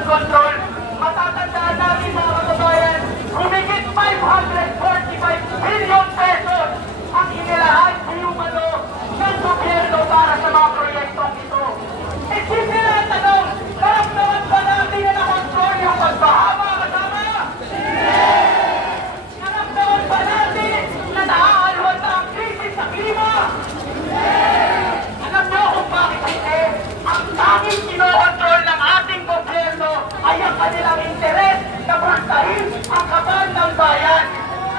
control, matatandaan natin mga kababayan, humigit 545 billion pesos ang inilaan umano ng gobyerno para sa mga proyektong ito. Isipin na ang tanong, naramdaman ba natin na nakontrol yung pagbaha mga kasama? Naramdaman ba natin na naaalwan na ang krisis sa klima? Alam niyo kung bakit hindi? Ang tanging kinokontrol ng ating gobyerno ay ang kanilang interes na bultahin ang kaban ng bayan.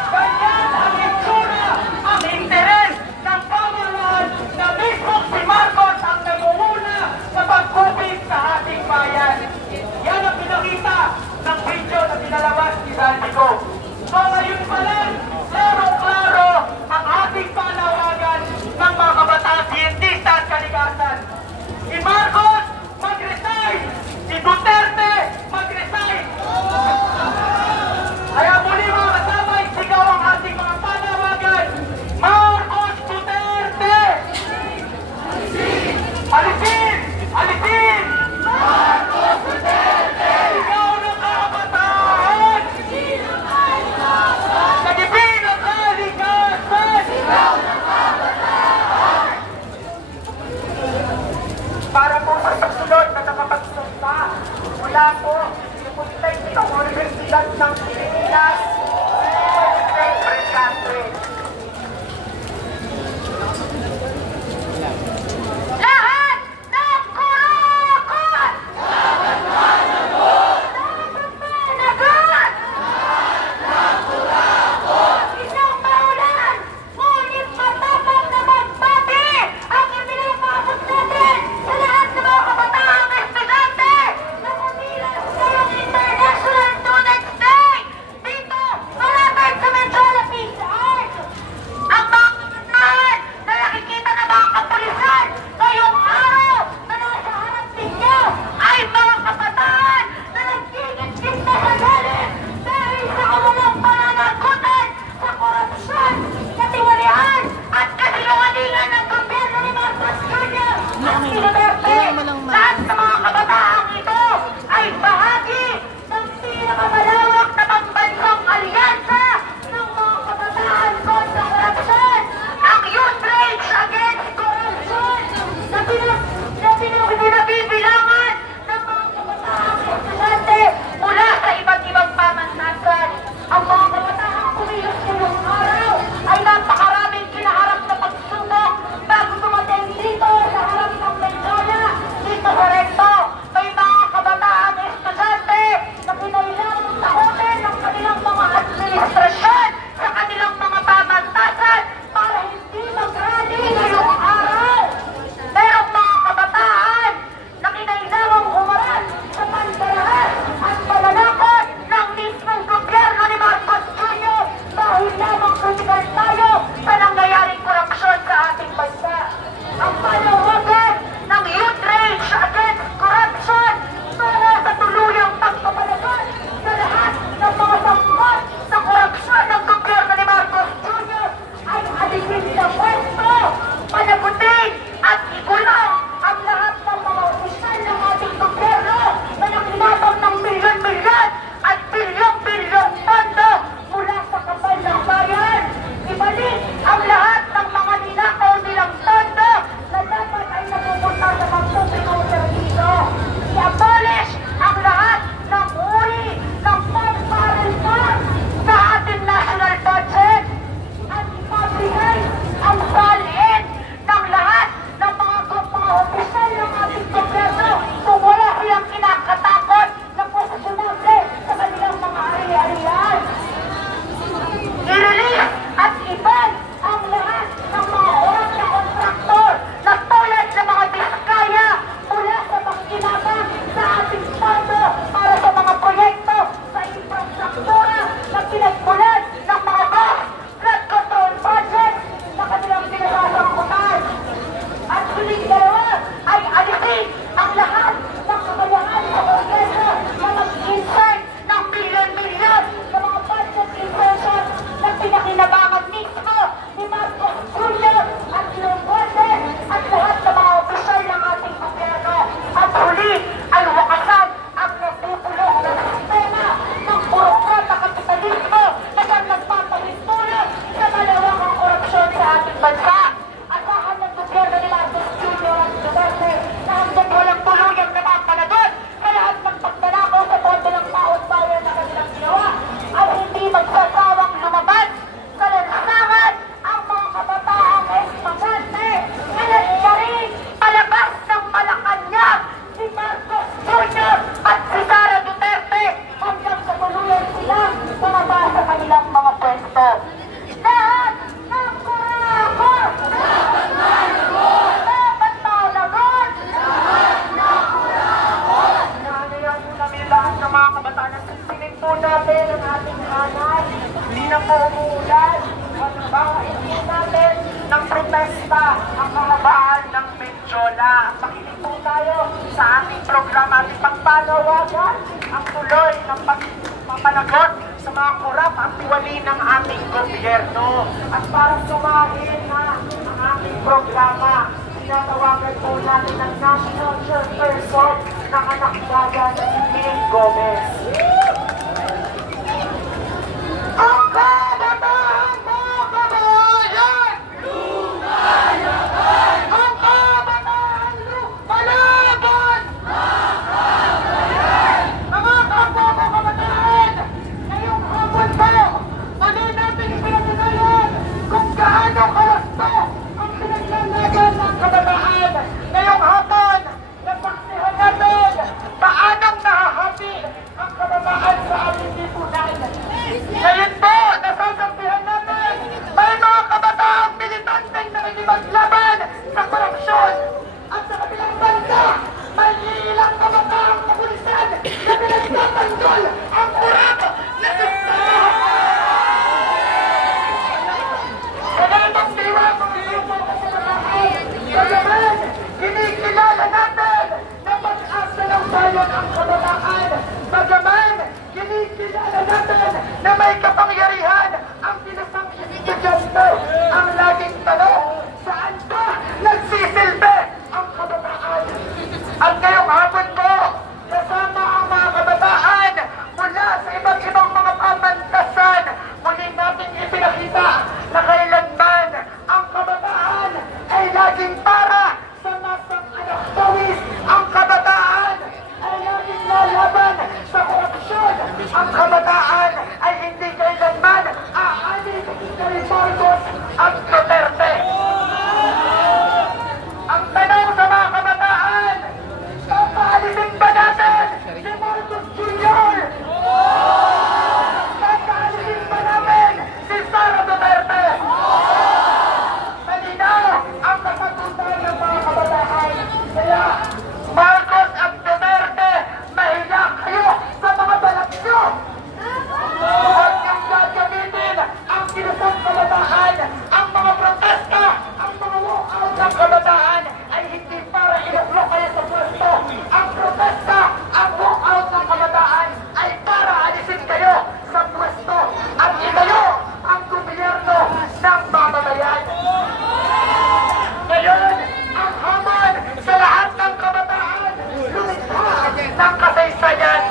Ganyan ang itsura, ang interes ng pamahalaan na mismo si Marcos ang nangunguna sa pagkupit sa ating bayan. Yan ang pinakita ng video na pinalabas ni Saldico. So ngayon pa lang, klaro-klaro ang ating panawagan ng mga kabataan, siyentista at kalikasan. Si Marcos, mag-resign! Si Duterte, mag-resign! Kaya muli mga kasama, isigaw ang ating mga panawagan. Marcos Duterte! Alisin! Alisin! Marcos Duterte! Sigaw ng kabataan! Nagipin ang kalikasan! Sigaw ng kabataan! Para po sa susunod na nakapagsalita mula po sa Universidad ng Pilipinas, lahat ng kurakot! Dapat manabot! Dapat managot! Isang maulan, ngunit matapang na magbati ang ipinapasok natin sa lahat ng mga kabataang estudyante na kumilang ngayong International Students' Day! mga kabataan, sisinin po natin ang ating hanay. Hindi na po umuulan. Pagbawain po natin ng protesta ang kahabaan ng Mendiola. Makinig po tayo sa ating programa, ating pagpanawagan ang tuloy ng pagpapanagot sa mga kurap at tiwali ng ating gobyerno. At para sumahin na ang ating programa, tinatawagan po natin ang National Chairperson ng anak baga na si Kim Gomez. Ang kabataan mo, kabayan! Lumayaban! Ang kabataan lumalaban! Makabayan! Mga kapwa mo, kabataan! Ngayong hapon po, muli natin ipinatunayan kung gaano kalasto ang pinaglalaban ng kabataan. Ngayong hapon, nasaksihan natin paanong nahahati ang kabataan sa ating lipunan. Ngayon po, nasasaksihan natin may mga kabataang militanteng nakikipaglaban sa korupsyon. At sa kabilang banda, may ilang kabataang kapulisan na pinagtatanggol ang kurap na sistema. Ganitong diwa mga grupo sa kabataan. Bagaman, kinikilala natin na pag-asa ng bayan ang kabataan. Bagaman, kinikilala natin na may kapangyarihan ang pinasang estudyante. Ang laging tanong, saan ba nagsisilbi ang kabataan? At ngayong hapon po, kasama ang mga kabataan mula sa iba't ibang mga pamantasan, muli natin ipinakita na kailanman ang kabataan ay laging para sa masang anak tawis. Ang kabataan ay laging lalaban sa korupsyon. Ang kabataan ay hindi kailanman aalis kay Marcos at Duterte. Ang tanong sa mga kabataan, papaalisin ba natin si Marcos Jr.? Papaalisin ba natin si Sara Duterte? Malinaw ang kasagutan ng mga kabataan. Kaya Marcos at Duterte, mahiya kayo sa mga balat nyo. Huwag niyong gagamitin ang kinasang kabataan. Ang mga protesta, ang mga walkout ng kabataan ay hindi para iluklok kayo sa pwesto. Ang protesta, ang walkout ng kabataan ay para alisin kayo sa pwesto at itayo ang gobyerno ng mamamayan. Ngayon, ang hamon sa lahat ng kabataan, lumikha ng kasaysayan.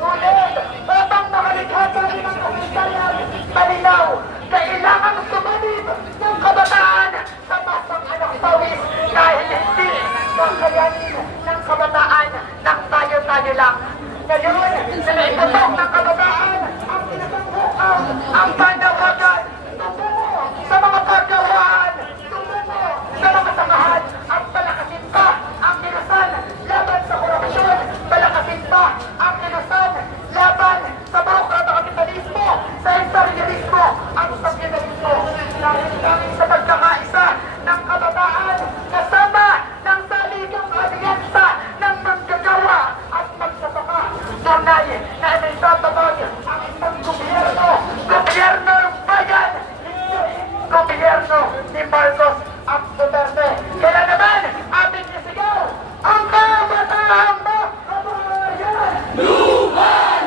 Ngunit, batang nakalikha sa rin ng kasaysayan, malinaw, kailangan sumanib ng kabataan sa masang anak tawis dahil hindi kakayanin ng kabataan ng tayo-tayo lang. Ngayon, sa naipatok ng kabataan, ang pinasanghukaw, ang panawagan, tumungo sa mga pagawaan, tumungo sa mga samahan, at palakasin pa ang kilusan laban sa korupsyon, palakasin pa ang kilusan laban sa burokrata kapitalismo, sa imperialismo, ang sosyalismo. Dahil namin sa pagkakaisa ng kabataan, kasama ng saligang alyansa ng manggagawa at magsasaka. Tunay na naitatapag ang isang gobyerno, gobyerno ng bayan, hindi gobyerno ni Marcos at Duterte. Kaya naman, ating isigaw, ang kabataan mo, kabayan! Lumayaban!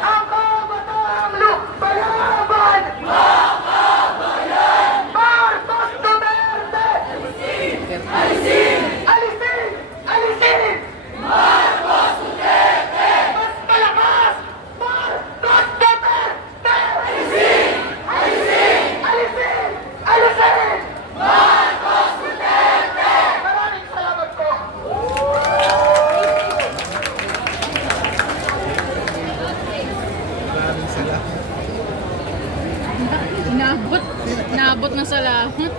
Ang kabataan lumalaban! Makabayan! Marcos Duterte! Alisin! Alisin! Alisin! Alisin! Marcos Duterte! Mas malakas! Marcos Duterte! Alisin! Alisin! Alisin! Alisin! Marcos Duterte! Maraming salamat po! Inaabot na sa lahat.